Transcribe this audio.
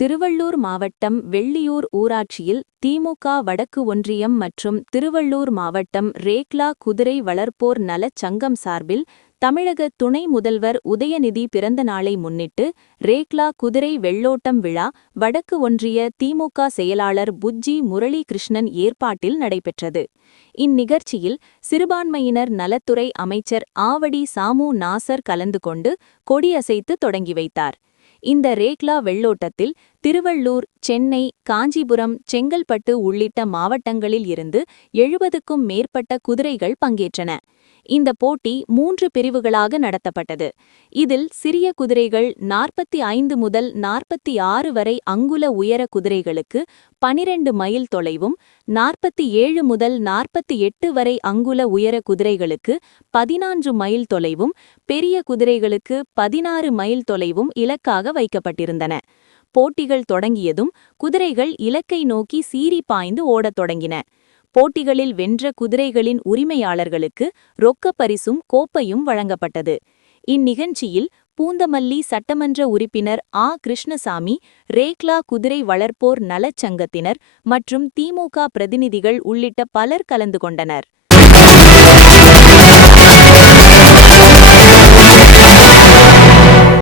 திருவள்ளூர் மாவட்டம் வெள்ளியூர் ஊராட்சியில் திமுக வடக்கு ஒன்றியம் மற்றும் திருவள்ளூர் மாவட்டம் ரேக்லா குதிரை வளர்ப்போர் நலச் சங்கம் சார்பில் தமிழக துணை முதல்வர் உதயநிதி பிறந்த நாளை முன்னிட்டு ரேக்லா குதிரை வெள்ளோட்டம் விழா வடக்கு ஒன்றிய திமுக செயலாளர் புஜ்ஜி முரளி கிருஷ்ணன் ஏற்பாட்டில் நடைபெற்றது. இந்நிகழ்ச்சியில் சிறுபான்மையினர் நலத்துறை அமைச்சர் ஆவடி சாமு நாசர் கலந்து கொண்டு கொடியசைத்து தொடங்கி வைத்தார். இந்த ரேக்லா வெள்ளோட்டத்தில் திருவள்ளூர் சென்னை காஞ்சிபுரம் செங்கல்பட்டு உள்ளிட்ட மாவட்டங்களில் இருந்து எழுபதுக்கும் மேற்பட்ட குதிரைகள் பங்கேற்றன. இந்த போட்டி மூன்று பிரிவுகளாக நடத்தப்பட்டது. இதில் சிறிய குதிரைகள் நாற்பத்தி ஐந்து முதல் நாற்பத்தி ஆறு வரை அங்குல உயர குதிரைகளுக்கு பனிரெண்டு மைல் தொலைவும் நாற்பத்தி ஏழு முதல் நாற்பத்தி எட்டு வரை அங்குல உயர குதிரைகளுக்கு பதினான்கு மைல் தொலைவும் பெரிய குதிரைகளுக்கு பதினாறு மைல் தொலைவும் இலக்காக வைக்கப்பட்டிருந்தன. போட்டிகள் தொடங்கியதும் குதிரைகள் இலக்கை நோக்கி சீறி பாய்ந்து ஓடத் தொடங்கின. போட்டிகளில் வென்ற குதிரைகளின் உரிமையாளர்களுக்கு ரொக்கப் பரிசும் கோப்பையும் வழங்கப்பட்டது. இந்நிகழ்ச்சியில் பூந்தமல்லி சட்டமன்ற உறுப்பினர் ஆ. கிருஷ்ணசாமி ரேக்லா குதிரை வளர்ப்போர் நலச் சங்கத்தினர் மற்றும் திமுக பிரதிநிதிகள் உள்ளிட்ட பலர் கலந்து கொண்டனர்.